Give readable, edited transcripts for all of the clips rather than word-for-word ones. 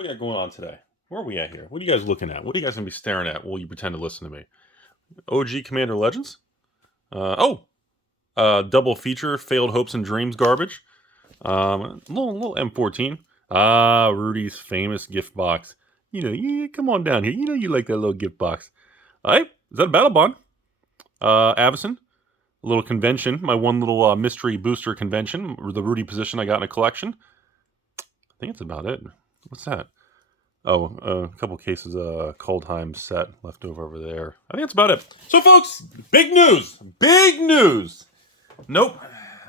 we got going on today? Where are we at here? What are you guys looking at? What are you guys going to be staring at while you pretend to listen to me? OG Commander Legends? Double feature, Failed Hopes and Dreams garbage. Little M14. Rudy's famous gift box. Come on down here. You like that little gift box. Is that a battle bond? Avison. A little convention. My one little mystery booster convention. The Rudy position I got in a collection. I think that's about it. What's that? Oh, a couple cases of Coldheim set left over there. I think that's about it. So, folks, big news! Big news! Nope,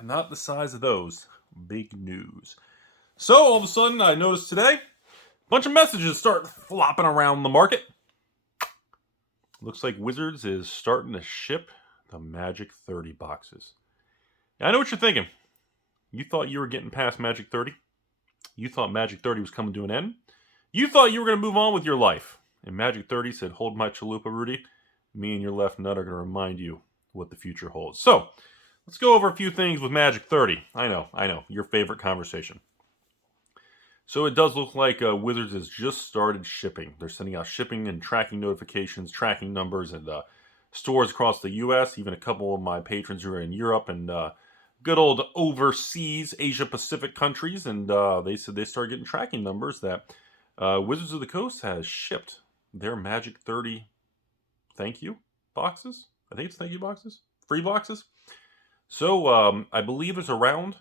not the size of those. Big news. So, all of a sudden, I noticed today, a bunch of messages start flopping around the market. Looks like Wizards is starting to ship the Magic 30 boxes. Now, I know what you're thinking. You thought you were getting past Magic 30? You thought Magic 30 was coming to an end? You thought you were going to move on with your life. And Magic 30 said, hold my chalupa, Rudy. Me and your left nut are going to remind you what the future holds. So, let's go over a few things with Magic 30. I know, your favorite conversation. So it does look like Wizards has just started shipping. They're sending out shipping and tracking notifications, tracking numbers, and stores across the U.S., even a couple of my patrons who are in Europe and good old overseas Asia-Pacific countries. And they said they started getting tracking numbers that Wizards of the Coast has shipped their Magic 30 thank you boxes. I think it's thank you boxes. Free boxes. So I believe there's around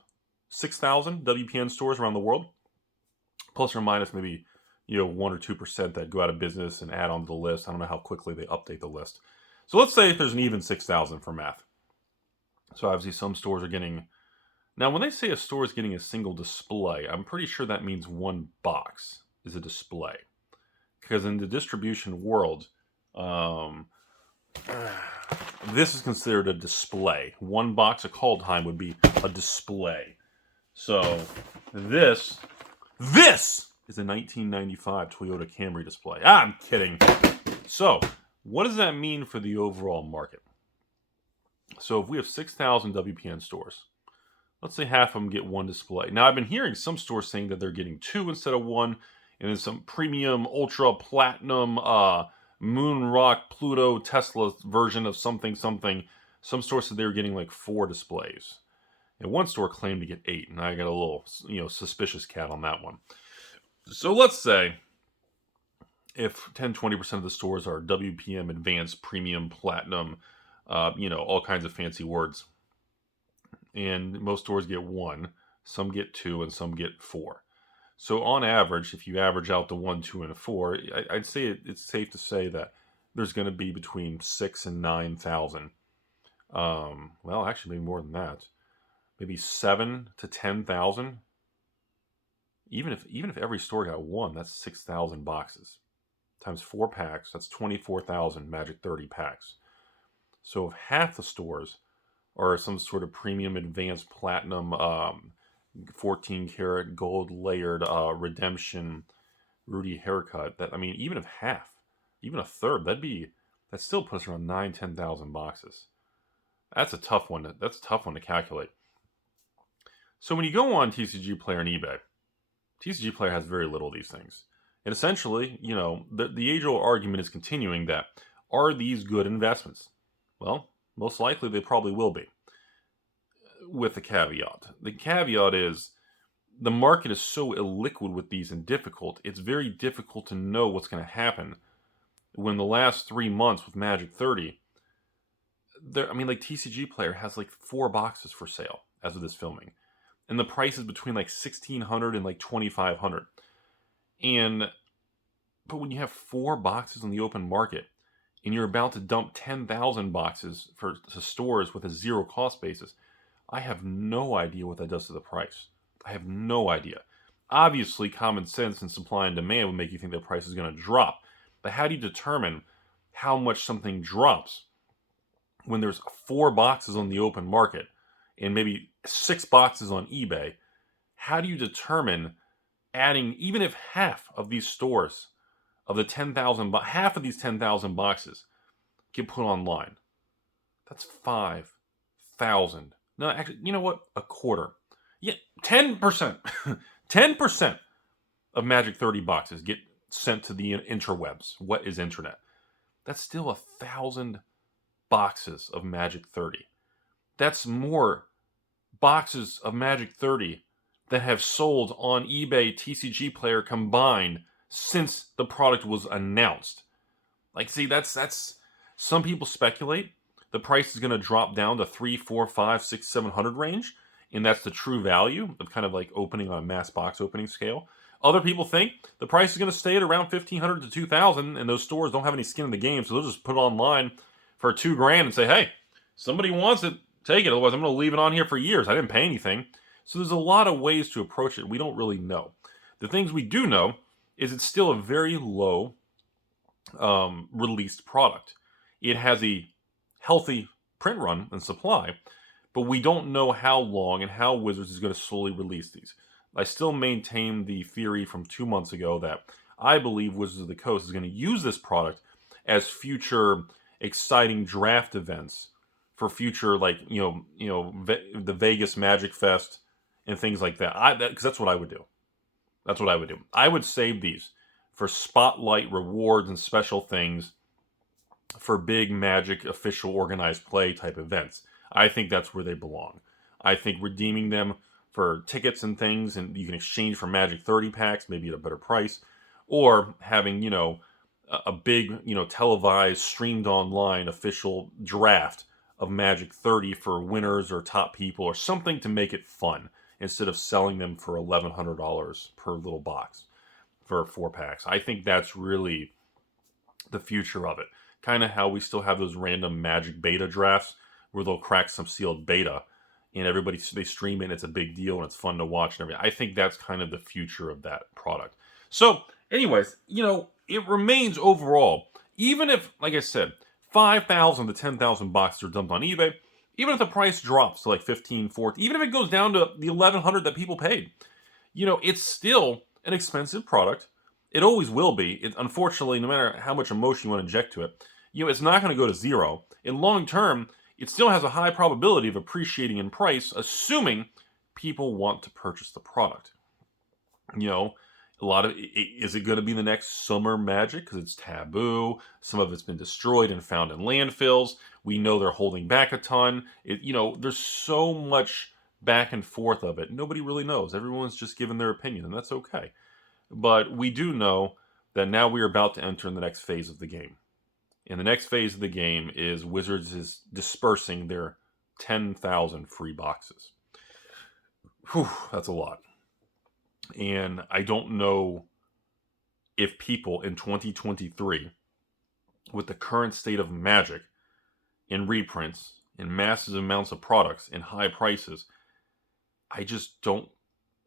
6,000 WPN stores around the world. Plus or minus maybe 1 or 2% that go out of business and add onto the list. I don't know how quickly they update the list. So let's say if there's an even 6,000 for math. So obviously some stores are getting... Now when they say a store is getting a single display, I'm pretty sure that means one box is a display. Because in the distribution world, this is considered a display. One box of Coldheim would be a display. So this is a 1995 Toyota Camry display. I'm kidding. So what does that mean for the overall market? So if we have 6,000 WPN stores, let's say half of them get one display. Now I've been hearing some stores saying that they're getting two instead of one. And then some premium, ultra, platinum, moon rock, Pluto, Tesla version of something. Some stores said they were getting like 4 displays. And one store claimed to get 8. And I got a little, suspicious cat on that one. So let's say if 10-20% of the stores are WPM, advanced, premium, platinum, all kinds of fancy words. And most stores get 1, some get 2, and some get 4. So on average, if you average out the 1, 2, and 4, I'd say it's safe to say that there's going to be between 6,000 and 9,000. Well, actually, maybe more than that. Maybe 7,000 to 10,000. Even if every store got 1, that's 6,000 boxes times 4 packs. That's 24,000 Magic 30 packs. So if half the stores are some sort of premium, advanced, platinum, 14 karat gold layered redemption Rudy haircut, even if half, even a third, that still puts around 9,000-10,000 boxes. That's a tough one to calculate. So when you go on TCG Player and eBay, TCG Player has very little of these things. And essentially, the age-old argument is continuing that, are these good investments? Well, most likely they probably will be. With a caveat. The caveat is the market is so illiquid with these and difficult. It's very difficult to know what's going to happen when the last 3 months with Magic 30, TCG Player has like 4 boxes for sale as of this filming. And the price is between like $1,600 and like $2,500. But when you have 4 boxes on the open market and you're about to dump 10,000 boxes to stores with a 0 cost basis, I have no idea what that does to the price. I have no idea. Obviously, common sense and supply and demand would make you think the price is going to drop. But how do you determine how much something drops when there's 4 boxes on the open market and maybe 6 boxes on eBay? How do you determine adding, even if half of these stores, of the 10,000, half of these 10,000 boxes get put online? That's 5,000. No, actually, you know what? A quarter. Yeah, 10%. 10%. of Magic 30 boxes get sent to the interwebs. What is internet? That's still 1,000 boxes of Magic 30. That's more boxes of Magic 30 that have sold on eBay TCG Player combined since the product was announced. Like, see, that's some people speculate the price is going to drop down to 3, 4, 5, 6, 700 range, and that's the true value of kind of like opening on a mass box opening scale. Other people think the price is going to stay at around 1,500 to 2,000, and those stores don't have any skin in the game, so they'll just put it online for $2,000 and say, hey, somebody wants it, take it. Otherwise, I'm going to leave it on here for years. I didn't pay anything. So there's a lot of ways to approach it. We don't really know. The things we do know is it's still a very low released product. It has a healthy print run and supply, but we don't know how long and how Wizards is going to slowly release these. I still maintain the theory from 2 months ago that I believe Wizards of the Coast is going to use this product as future exciting draft events for future, like, the Vegas Magic Fest and things like that. Because that's what I would do. That's what I would do. I would save these for spotlight rewards and special things for big Magic official organized play type events. I think that's where they belong. I think redeeming them for tickets and things, and you can exchange for Magic 30 packs, maybe at a better price, or having, a big, televised, streamed online official draft of Magic 30 for winners or top people or something to make it fun instead of selling them for $1,100 per little box for 4 packs. I think that's really the future of it. Kind of how we still have those random Magic beta drafts where they'll crack some sealed beta and they stream it and it's a big deal and it's fun to watch and everything. I think that's kind of the future of that product. So anyways, it remains overall, even if, like I said, 5,000 to 10,000 boxes are dumped on eBay, even if the price drops to like 15, 14, even if it goes down to the 1,100 that people paid, it's still an expensive product. It always will be. Unfortunately, no matter how much emotion you want to inject to it, it's not going to go to zero. In long term, it still has a high probability of appreciating in price, assuming people want to purchase the product. Is it going to be the next summer Magic because it's taboo? Some of it's been destroyed and found in landfills. We know they're holding back a ton. There's so much back and forth of it. Nobody really knows. Everyone's just giving their opinion, and that's okay. But we do know that now we are about to enter in the next phase of the game. And the next phase of the game is Wizards is dispersing their 10,000 free boxes. Whew, that's a lot. And I don't know if people in 2023, with the current state of Magic, in reprints, in massive amounts of products, in high prices, I just don't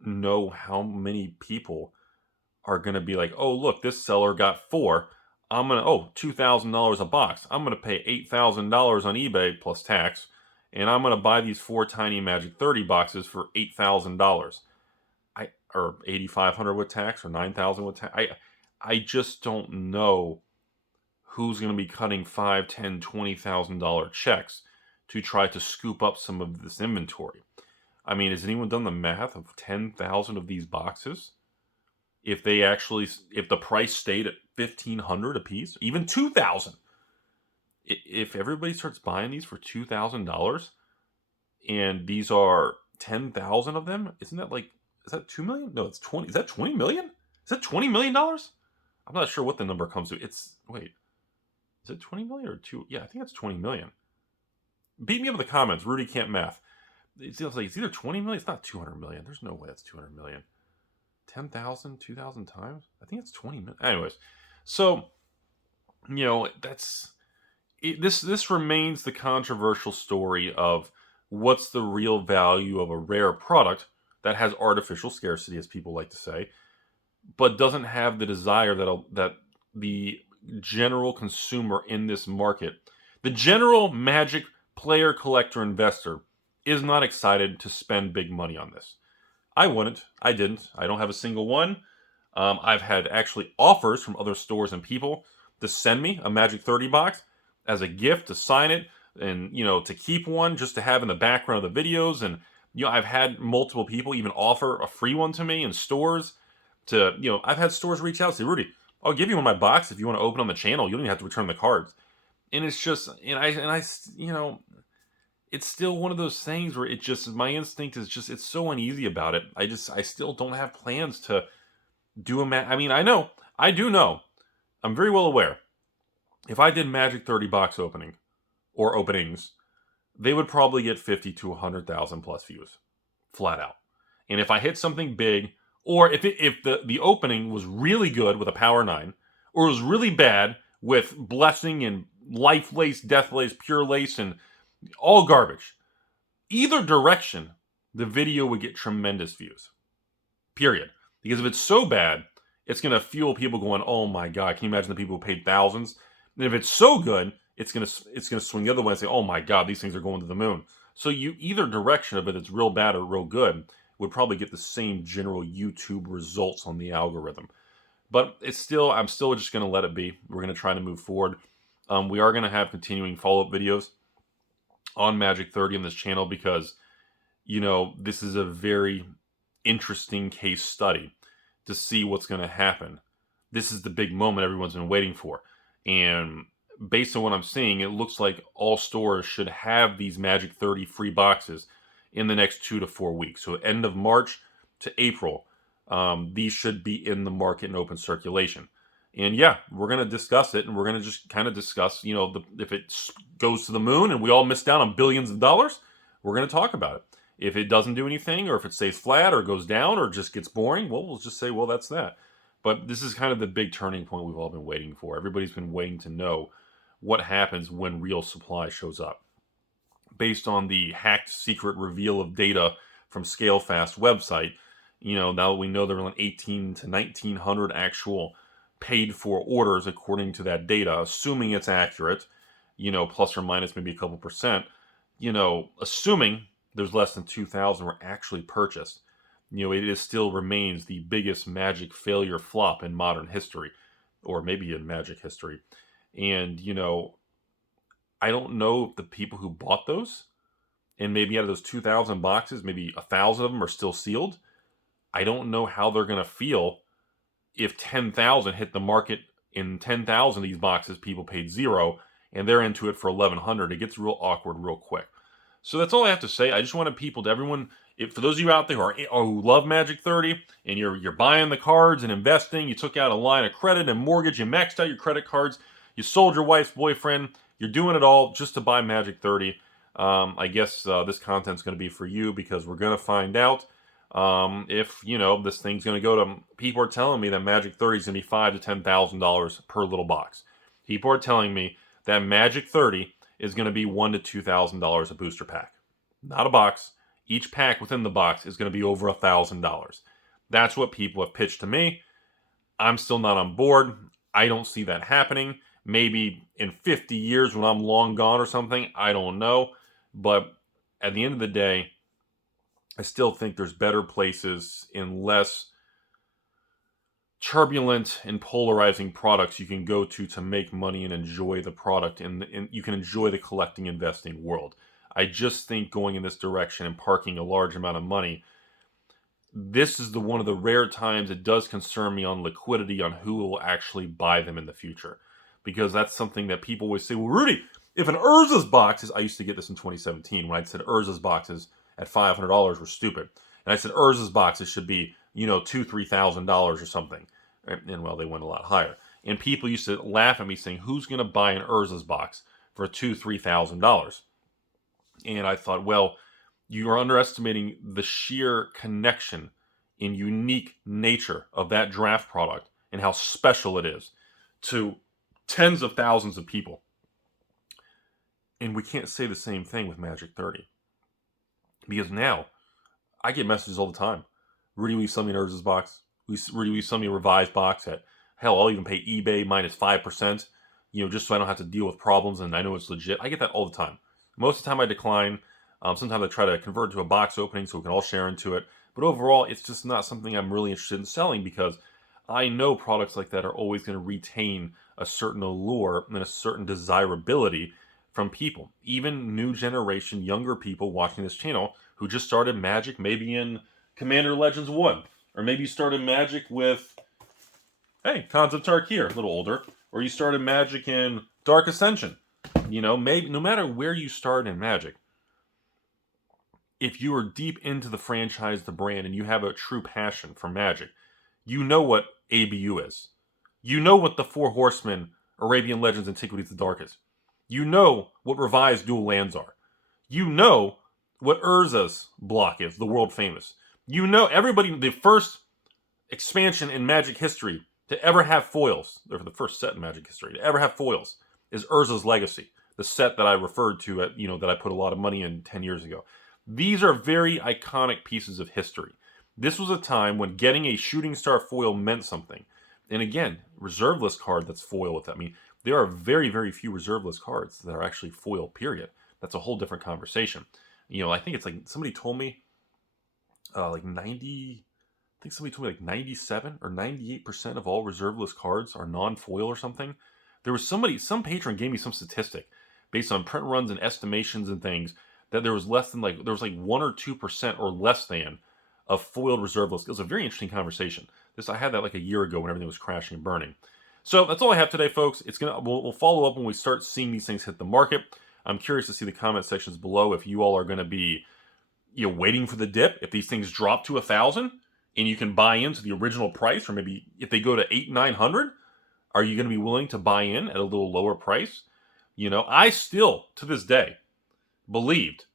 know how many people are going to be like, oh, look, this seller got 4. I'm going to, $2,000 a box. I'm going to pay $8,000 on eBay plus tax, and I'm going to buy these 4 tiny Magic 30 boxes for $8,000. Or $8,500 with tax, or $9,000 with tax. I just don't know who's going to be cutting $5,000, $10,000, $20,000 checks to try to scoop up some of this inventory. I mean, has anyone done the math of 10,000 of these boxes? If the price stayed at $1,500 a piece, even $2,000, if everybody starts buying these for $2,000, and these are 10,000 of them, isn't that like? Is that 2 million? No, it's 20. Is that 20 million? Is that $20 million? I'm not sure what the number comes to. Is it 20 million or 2? Yeah, I think it's 20 million. Beat me up in the comments. Rudy can't math. It's either 20 million. It's not 200 million. There's no way that's 200 million. 10,000, 2,000 times? I think it's 20 million. Anyways, so, this remains the controversial story of what's the real value of a rare product that has artificial scarcity, as people like to say, but doesn't have the desire that the general consumer in this market, the general Magic player, collector, investor, is not excited to spend big money on this. I wouldn't. I didn't. I don't have a single one. I've had actually offers from other stores and people to send me a Magic 30 box as a gift, to sign it, and, to keep one just to have in the background of the videos. And I've had multiple people even offer a free one to me in stores. to, I've had stores reach out and say, Rudy, I'll give you one of my boxes if you want to open on the channel. You don't even have to return the cards. And it's just, it's still one of those things where my instinct is just, it's so uneasy about it. I still don't have plans to do I do know, I'm very well aware, if I did Magic 30 box opening or openings, they would probably get 50 to 100,000 plus views, flat out. And if I hit something big, or if the opening was really good with a Power 9, or it was really bad with Blessing and Life Lace, Death Lace, Pure Lace, and all garbage, either direction, the video would get tremendous views. Period. Because if it's so bad, it's going to fuel people going, oh my God, can you imagine the people who paid thousands? And if it's so good, it's going to swing the other way and say, oh my God, these things are going to the moon. So either direction of it, it's real bad or real good, would probably get the same general YouTube results on the algorithm. But I'm still just going to let it be. We're going to try to move forward. We are going to have continuing follow-up videos on Magic 30 on this channel because, this is a very interesting case study to see what's going to happen. This is the big moment everyone's been waiting for. And based on what I'm seeing, it looks like all stores should have these Magic 30 free boxes in the next 2 to 4 weeks. So end of March to April, these should be in the market and open circulation. And yeah, we're going to discuss it, and we're going to just kind of discuss, if it goes to the moon and we all miss down on billions of dollars, we're going to talk about it. If it doesn't do anything, or if it stays flat or goes down or just gets boring, well, we'll just say, well, that's that. But this is kind of the big turning point we've all been waiting for. Everybody's been waiting to know what happens when real supply shows up. Based on the hacked secret reveal of data from ScaleFast website, now that we know there are 18 to 1,900 actual paid for orders according to that data, assuming it's accurate, plus or minus maybe a couple percent, assuming there's less than 2,000 were actually purchased. It still remains the biggest Magic failure flop in modern history, or maybe in Magic history. And, I don't know if the people who bought those, and maybe out of those 2,000 boxes, maybe 1,000 of them are still sealed. I don't know how they're going to feel if 10,000 hit the market. In 10,000 of these boxes, people paid $0, and they're into it for 1,100. It gets real awkward real quick. So that's all I have to say. I just wanted everyone, for those of you out there who love Magic 30, and you're buying the cards and investing, you took out a line of credit and mortgage, you maxed out your credit cards, you sold your wife's boyfriend, you're doing it all just to buy Magic 30. I guess this content's going to be for you, because we're going to find out if, this thing's going to go to, people are telling me that Magic 30 is going to be $5,000 to $10,000 per little box. People are telling me that Magic 30 is going to be $1,000 to $2,000 a booster pack. Not a box. Each pack within the box is going to be over $1,000. That's what people have pitched to me. I'm still not on board. I don't see that happening. Maybe in 50 years when I'm long gone or something. I don't know. But at the end of the day, I still think there's better places in less turbulent and polarizing products you can go to make money and enjoy the product, and you can enjoy the collecting investing world. I just think going in this direction and parking a large amount of money, this is one of the rare times it does concern me on liquidity, on who will actually buy them in the future. Because that's something that people always say, well, Rudy, if an Urza's box I used to get this in 2017 when I said Urza's boxes at $500 were stupid. And I said Urza's boxes should be, $2,000, $3,000 or something. And well, they went a lot higher. And people used to laugh at me saying, who's going to buy an Urza's box for $2,000, $3,000? And I thought, well, you are underestimating the sheer connection and unique nature of that draft product and how special it is to tens of thousands of people. And we can't say the same thing with Magic 30. Because now, I get messages all the time. Rudy, will you sell me an Urza's box? Rudy, will you sell me a revised box at, hell, I'll even pay eBay minus 5%, just so I don't have to deal with problems and I know it's legit. I get that all the time. Most of the time I decline. Sometimes I try to convert it to a box opening so we can all share into it. But overall, it's just not something I'm really interested in selling, because I know products like that are always going to retain a certain allure and a certain desirability from people. Even new generation, younger people watching this channel who just started Magic maybe in Commander Legends 1. Or maybe you started Magic with, hey, Khans of Tarkir, a little older. Or you started Magic in Dark Ascension. You know, maybe no matter where you start in Magic, if you are deep into the franchise, the brand, and you have a true passion for Magic, you know what ABU is. You know what the Four Horsemen, Arabian Legends, Antiquities of the Dark is. You know what revised dual lands are. You know what Urza's block is, the world famous. You know, everybody, the first expansion in Magic history to ever have foils, or the first set in Magic history to ever have foils, is Urza's Legacy, the set that I referred to at, that I put a lot of money in 10 years ago. These are very iconic pieces of history. This was a time when getting a Shooting Star foil meant something. And again, reserve list card that's foil with that. I mean, there are very, very few reserve list cards that are actually foil, period. That's a whole different conversation. I think it's like somebody told me like 90, I think somebody told me like 97 or 98% of all reserve list cards are non-foil or something. There was some patron gave me some statistic based on print runs and estimations and things that there was less than there was like 1 or 2% or less than of foiled reserve list. It was a very interesting conversation. I had that like a year ago when everything was crashing and burning. So that's all I have today, folks. We'll follow up when we start seeing these things hit the market. I'm curious to see the comment sections below if you all are going to be waiting for the dip. If these things drop to 1,000 and you can buy into the original price, or maybe if they go to 800-900, are you going to be willing to buy in at a little lower price? I still to this day believed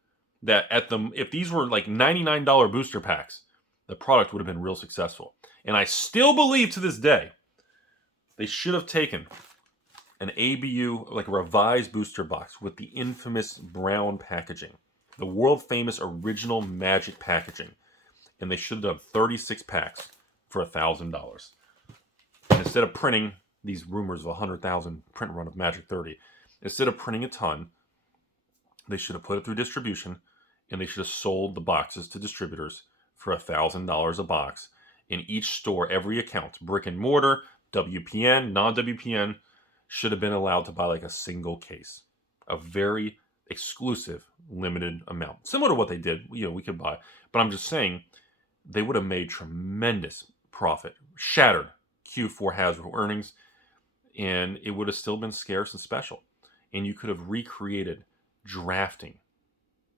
that if these were like $99 booster packs, the product would have been real successful. And I still believe to this day they should have taken an ABU, like a revised booster box with the infamous brown packaging, the world famous original Magic packaging, and they should have done 36 packs for $1,000. And instead of printing these rumors of 100,000 print run of Magic 30, instead of printing a ton, they should have put it through distribution, and they should have sold the boxes to distributors for $1,000 a box. In each store, every account, brick and mortar, WPN, non-WPN, should have been allowed to buy like a single case. A very exclusive, limited amount. Similar to what they did, we could buy. But I'm just saying, they would have made tremendous profit. Shattered Q4 Hasbro earnings, and it would have still been scarce and special. And you could have recreated drafting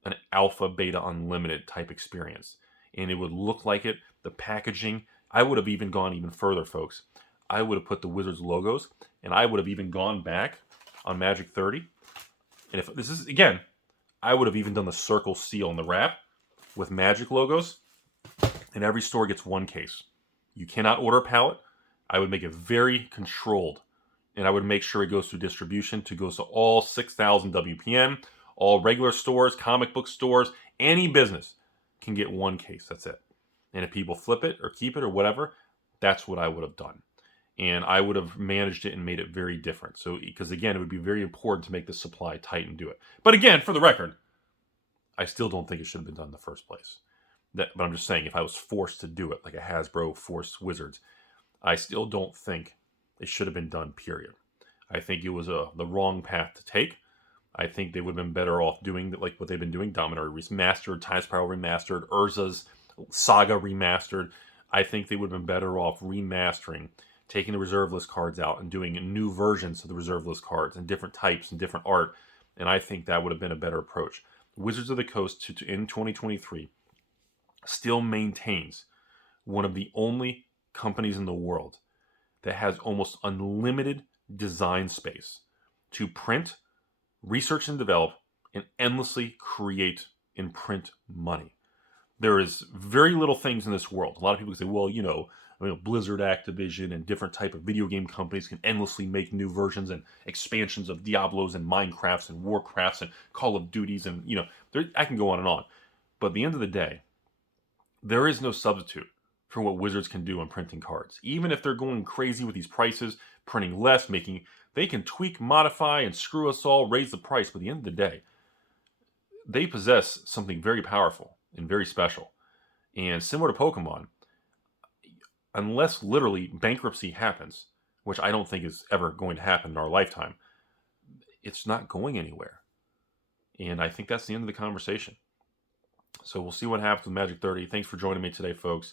an Alpha Beta Unlimited type experience. And it would look like it. The packaging, I would have even gone even further, folks. I would have put the Wizards logos, and I would have even gone back on Magic 30. And if this is, again, I would have even done the circle seal on the wrap with Magic logos, and every store gets one case. You cannot order a pallet. I would make it very controlled, and I would make sure it goes through distribution to go to all 6,000 WPN, all regular stores, comic book stores, any business can get one case. That's it. And if people flip it or keep it or whatever, that's what I would have done. And I would have managed it and made it very different. So, because again, it would be very important to make the supply tight and do it. But again, for the record, I still don't think it should have been done in the first place. But I'm just saying, if I was forced to do it, like a Hasbro forced Wizards, I still don't think it should have been done, period. I think it was the wrong path to take. I think they would have been better off doing like what they've been doing, Dominator Remastered, Time Spiral Remastered, Urza's Saga Remastered. I think they would have been better off remastering, taking the reserve list cards out and doing new versions of the reserve list cards and different types and different art. And I think that would have been a better approach. Wizards of the Coast in 2023 still maintains one of the only companies in the world that has almost unlimited design space to print, research and develop, and endlessly create and print money. There is very little things in this world. A lot of people say, well, Blizzard, Activision, and different type of video game companies can endlessly make new versions and expansions of Diablos and Minecrafts and Warcrafts and Call of Duties, and I can go on and on. But at the end of the day, there is no substitute for what Wizards can do on printing cards. Even if they're going crazy with these prices, printing less, they can tweak, modify, and screw us all, raise the price. But at the end of the day, they possess something very powerful and very special. And similar to Pokemon, unless literally bankruptcy happens, which I don't think is ever going to happen in our lifetime, it's not going anywhere. And I think that's the end of the conversation. So we'll see what happens with Magic 30. Thanks for joining me today, folks.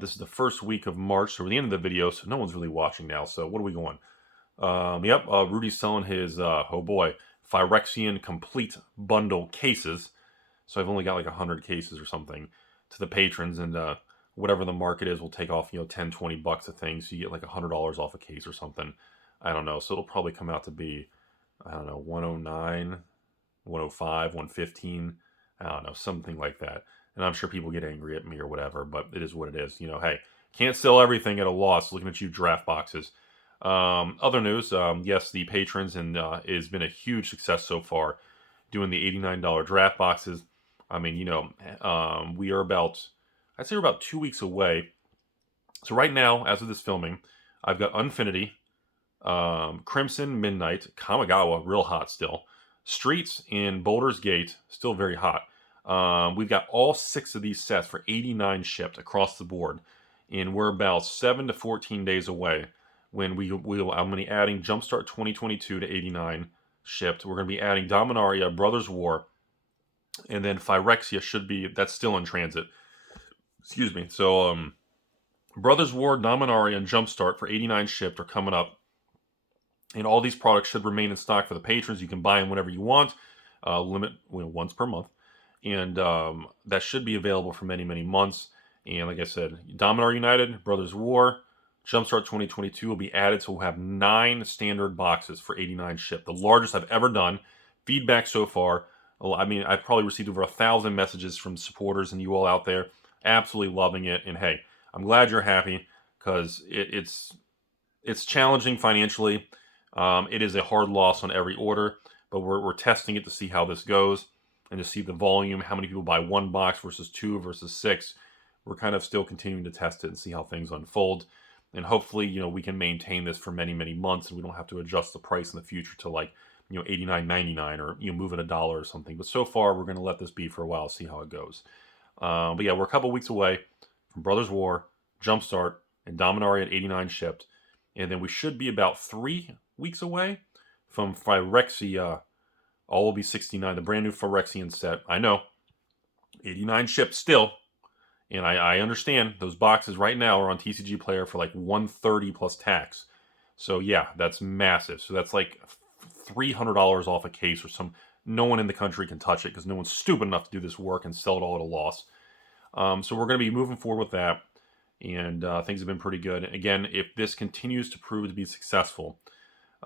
This is the first week of March, so we're at the end of the video, so no one's really watching now. So what are we going? Yep, Rudy's selling his, oh boy, Phyrexian complete bundle cases. So I've only got like 100 cases or something to the patrons, and whatever the market is, we'll take off, you know, 10, 20 bucks a thing, so you get like $100 off a case or something. I don't know, so it'll probably come out to be, I don't know, 109, 105, 115, I don't know, something like that. And I'm sure people get angry at me or whatever, but it is what it is. You know, hey, can't sell everything at a loss. Looking at you, draft boxes. Other news, yes, the patrons, and it's been a huge success so far, doing the $89 draft boxes. I mean, you know, we are about, I'd say we're about 2 weeks away. So right now, as of this filming, I've got Unfinity, Crimson, Midnight, Kamigawa, real hot still, Streets, and Boulder's Gate, still very hot. We've got all 6 of these sets for $89 shipped across the board, and we're about 7 to 14 days away when I'm going to be adding Jumpstart 2022 to $89 shipped. We're going to be adding Dominaria, Brothers War, and then Phyrexia should be, that's still in transit. Excuse me. So, Brothers War, Dominaria, and Jumpstart for $89 shipped are coming up. And all these products should remain in stock for the patrons. You can buy them whenever you want. Limit, you know, once per month. And that should be available for many, many months. And like I said, Dominaria United, Brothers War, Jumpstart 2022 will be added. So we'll have 9 standard boxes for $89 shipped. The largest I've ever done. Feedback so far. I mean, I've probably received over 1,000 messages from supporters and you all out there. Absolutely loving it. And hey, I'm glad you're happy, because it's challenging financially. It is a hard loss on every order, but we're testing it to see how this goes and to see the volume, how many people buy 1 box versus 2 versus 6. We're kind of still continuing to test it and see how things unfold. And hopefully, you know, we can maintain this for many, many months, and we don't have to adjust the price in the future to, like, you know, $89.99 or, you know, move it $1 or something. But so far, we're going to let this be for a while, see how it goes. But yeah, we're a couple weeks away from Brothers War, Jumpstart, and Dominaria at $89 shipped. And then we should be about 3 weeks away from Phyrexia. All will be $69, the brand new Phyrexian set. I know, $89 shipped still. And I understand those boxes right now are on TCG Player for like $130 plus tax. So yeah, that's massive. So that's like $300 off a case or some. No one in the country can touch it because no one's stupid enough to do this work and sell it all at a loss. So we're going to be moving forward with that. And things have been pretty good. Again, if this continues to prove to be successful,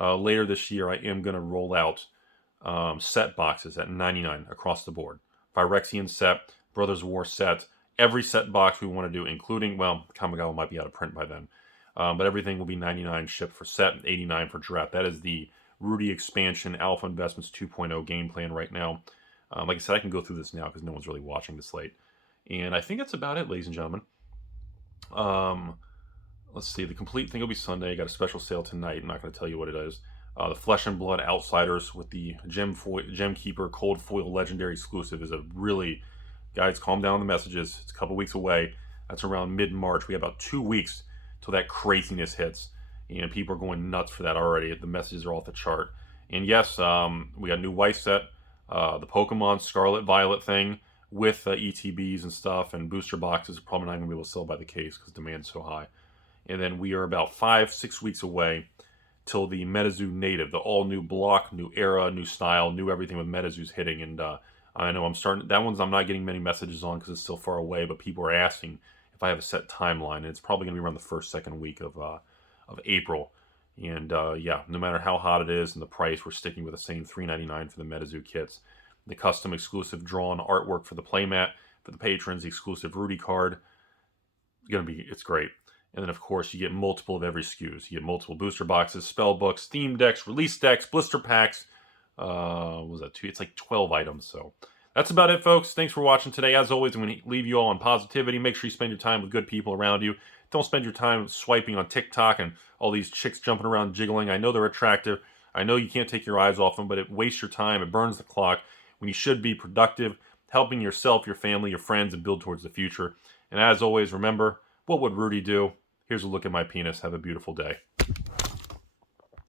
later this year I am going to roll out set boxes at $99 across the board. Phyrexian set, Brothers War set, every set box we want to do, including, well, Kamigawa might be out of print by then. But everything will be $99 shipped for set, $89 for draft. That is the Rudy expansion Alpha Investments 2.0 game plan right now. Like I said, I can go through this now because no one's really watching this late. And I think that's about it, ladies and gentlemen. Let's see. The complete thing will be Sunday. I got a special sale tonight. I'm not going to tell you what it is. The Flesh and Blood Outsiders with the Gem Keeper Cold Foil Legendary exclusive is a really... Guys, calm down on the messages. It's a couple weeks away. That's around mid-March. We have about 2 weeks till that craziness hits. And people are going nuts for that already. The messages are off the chart. And yes, we got a new White set. The Pokemon Scarlet Violet thing with ETBs and stuff and booster boxes. Probably not going to be able to sell by the case because demand's so high. And then we are about 5-6 weeks away till the MetaZoo Native. The all-new block, new era, new style, new everything with MetaZoo's hitting. And I know I'm not getting many messages on because it's still far away, but people are asking if I have a set timeline, and it's probably going to be around the first, second week of April. And yeah, no matter how hot it is and the price, we're sticking with the same $3.99 for the MetaZoo kits. The custom exclusive drawn artwork for the playmat, for the patrons, the exclusive Rudy card. It's great. And then, of course, you get multiple of every SKUs. You get multiple booster boxes, spell books, theme decks, release decks, blister packs. What was that? It's like 12 items. So that's about it, folks. Thanks for watching today. As always, I'm going to leave you all on positivity. Make sure you spend your time with good people around you. Don't spend your time swiping on TikTok and all these chicks jumping around jiggling. I know they're attractive. I know you can't take your eyes off them, but it wastes your time. It burns the clock when you should be productive, helping yourself, your family, your friends, and build towards the future. And as always, remember, what would Rudy do? Here's a look at my penis. Have a beautiful day.